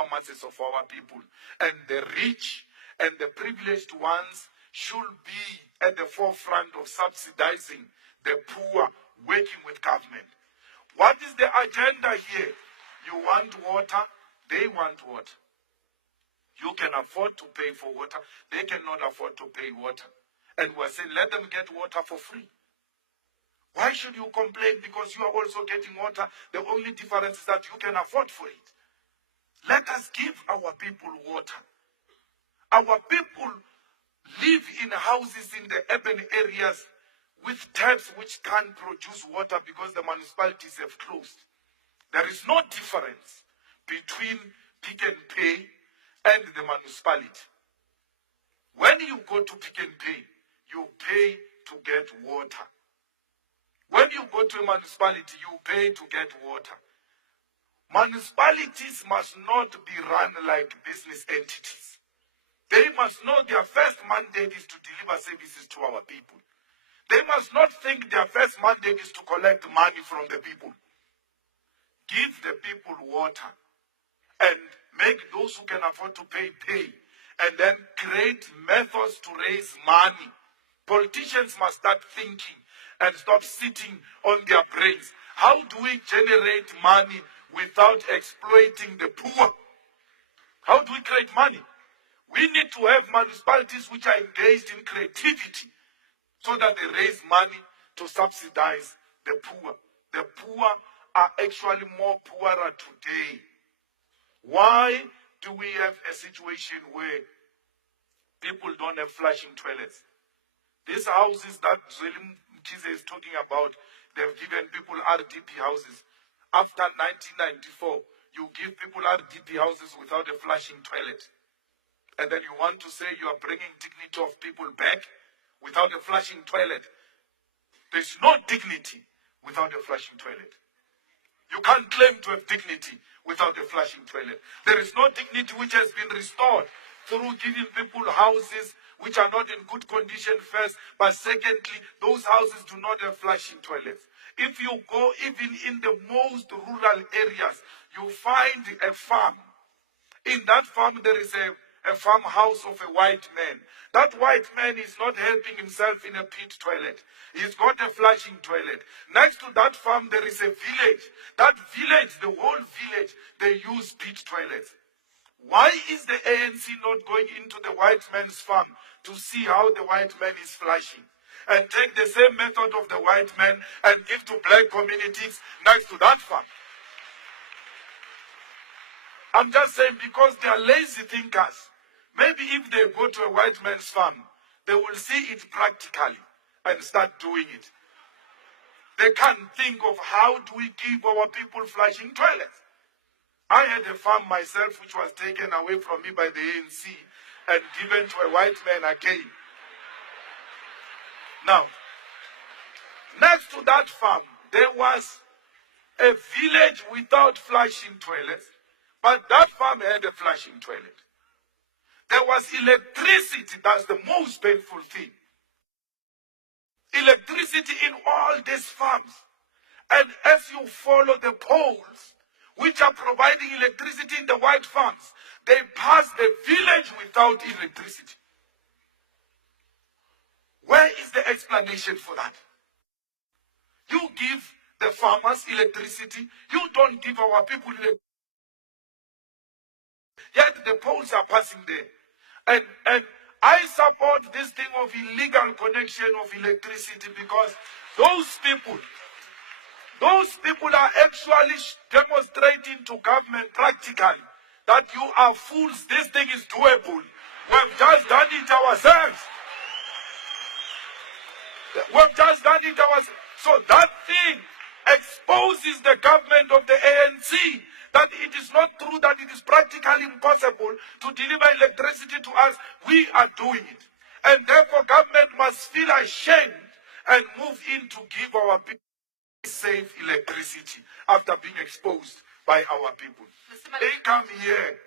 over masses of our people. And the rich and the privileged ones should be at the forefront of subsidizing the poor working with government. What is the agenda here? You want water, they want water. You can afford to pay for water, they cannot afford to pay water. And we're saying, let them get water for free. Why should you complain because you are also getting water? The only difference is that you can afford for it. Let us give our people water. Our people live in houses in the urban areas with taps which can't produce water because the municipalities have closed. There is no difference between Pick and Pay and the municipality. When you go to Pick and Pay, you pay to get water. When you go to a municipality, you pay to get water. Municipalities must not be run like business entities. They must know their first mandate is to deliver services to our people. They must not think their first mandate is to collect money from the people. Give the people water and make those who can afford to pay, pay. And then create methods to raise money. Politicians must start thinking and stop sitting on their brains. How do we generate money without exploiting the poor? How do we create money? We need to have municipalities which are engaged in creativity so that they raise money to subsidize the poor. The poor are actually more poorer today. Why do we have a situation where people don't have flushing toilets? These houses that Julius Malema is talking about, they've given people RDP houses. After 1994, you give people RDP houses without a flushing toilet. And then you want to say you are bringing dignity of people back without a flushing toilet. There's no dignity without a flushing toilet. You can't claim to have dignity without a flushing toilet. There is no dignity which has been restored through giving people houses which are not in good condition first, but secondly, those houses do not have flushing toilets. If you go even in the most rural areas, you find a farm. In that farm, there is a farmhouse of a white man. That white man is not helping himself in a pit toilet. He's got a flushing toilet. Next to that farm, there is a village. That village, the whole village, they use pit toilets. Why is the ANC not going into the white man's farm to see how the white man is flushing? And take the same method of the white man and give to black communities next to that farm. I'm just saying because they are lazy thinkers. Maybe if they go to a white man's farm, they will see it practically and start doing it. They can't think of how do we give our people flushing toilets. I had a farm myself which was taken away from me by the ANC and given to a white man again. Now, next to that farm, there was a village without flushing toilets, but that farm had a flushing toilet. There was electricity, that's the most painful thing. Electricity in all these farms. And as you follow the poles, which are providing electricity in the white farms, they pass the village without electricity. Where is the explanation for that? You give the farmers electricity, you don't give our people electricity. Yet the poles are passing there. And I support this thing of illegal connection of electricity because those people are actually demonstrating to government practically that you are fools, this thing is doable. We've just done it ourselves. We've just done it ourselves. So that thing exposes the government of the ANC that it is not true, that it is practically impossible to deliver electricity to us. We are doing it. And therefore government must feel ashamed and move in to give our people safe electricity after being exposed by our people. They come here